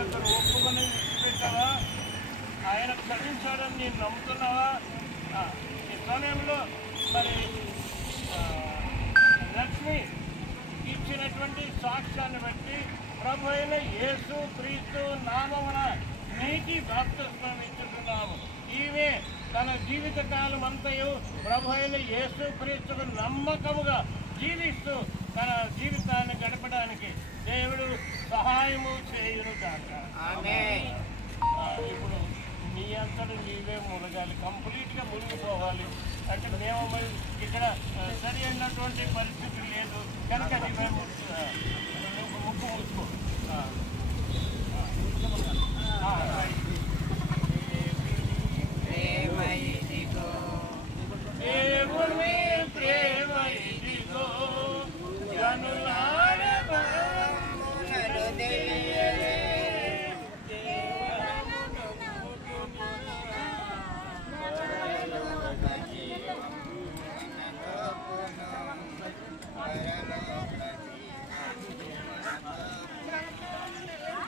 అతను ఒప్పుకొని విడిచిపెట్టావా? ఆయన క్షమించాడని నేను నమ్ముతున్నావా? ఈ సమయంలో మరి లక్ష్మి ఇచ్చినటువంటి సాక్ష్యాన్ని బట్టి ప్రభు అయిన యేసు క్రీస్తు నామమున నీటి బాప్తిస్మం ఇచ్చుతున్నాము. ఈమె తన జీవిత కాలం అంతయు ప్రభు అయిన యేసు క్రీస్తుకు నమ్మకముగా జీవిస్తూ తన జీవితాన్ని గడపడానికి దేవుడు సహాయము చేయును కాక. ఇప్పుడు నీ అంతటి నీవే మునగాలి, కంప్లీట్గా మునిగిపోవాలి. అంటే మేము మరి ఇక్కడ సరి అయినటువంటి పరిస్థితి లేదు కనుక నీవే ముక్కు మూసుకో. దేవుని ప్రేమ ఇదిగో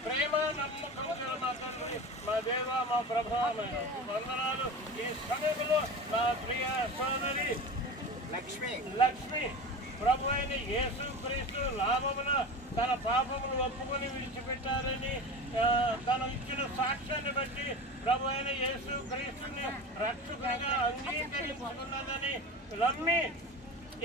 ప్రేమ నమ్మకం గల మా తండ్రి, మా దేవ, మా ప్రభావమైన వందనాలు. ఈ సమయంలో నా ప్రియ సోదరి లక్ష్మి ప్రభు అయిన యేసు క్రీస్తు నామమున తన పాపమును ఒప్పుకొని విడిచిపెట్టారని తను ఇచ్చిన సాక్ష్యాన్ని బట్టి ప్రభు అయిన యేసు క్రీస్తుని రక్షకునిగా అంగీకరించుకున్నదని నమ్మి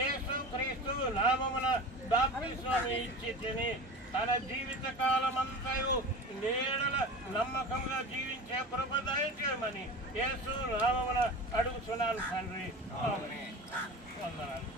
యేసు క్రీస్తు నామమున బాప్తిస్మం ఇచ్చి తిని తన జీవిత కాలమంతయు నీడల నమ్మకంగా జీవించే కృప దయచేయమని యేసు నామమున అడుగుతున్నాను తండ్రి. వందనాలు.